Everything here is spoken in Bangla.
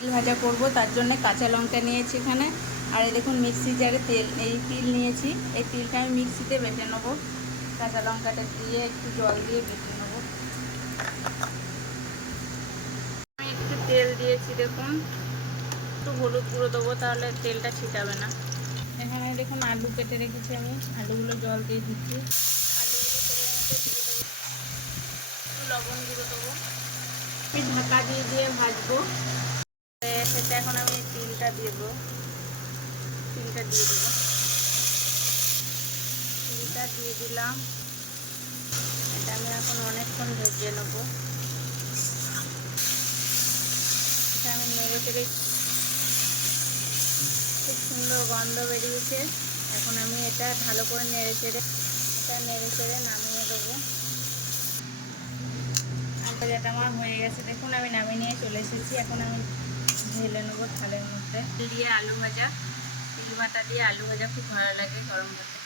তেল ভাজা করব, তার জন্য কাঁচা লঙ্কা নিয়েছি এখানে। আর এই দেখুন মিক্সি জারে তিল নিয়েছি। এই তিলটা আমি মিক্সিতে বেটে নেবো। কাঁচা লঙ্কাটা দিয়ে একটু জল দিয়ে বেটে নেবো। আমি একটু তেল দিয়েছি, দেখুন একটু হলুদ গুঁড়ো দেবো, তাহলে তেলটা ছিটাবে না। এখানে দেখুন আলু কেটে রেখেছি, আমি আলুগুলো জল দিয়ে দিচ্ছি। আলুগুলো তেলের মধ্যে দিয়ে দেবো, একটু লবণ গুঁড়ো দেবো। আমি ঢাকা দিয়ে দিয়ে ভাজবো। সেটা এখন আমি তিলটা দেবো, তিলটা দিয়ে দেবো। তিলটা দিয়ে দিলাম। এটা আমি এখন অনেকক্ষণ ভেজে নেবো। এটা আমি নেড়ে চেড়ে, খুব সুন্দর গন্ধ বেরিয়েছে। এখন আমি এটা ভালো করে নেড়ে চেড়ে নামিয়ে দেবো। আলু ভাজাটা আমার হয়ে গেছে, দেখুন আমি নামিয়ে নিয়ে চলে এসেছি। এখন আমি ঢেলে নেবো থালের মধ্যে। তিল দিয়ে আলু ভাজা, তিল বাটা দিয়ে আলু ভাজা খুব ভালো লাগে গরম ভাতে।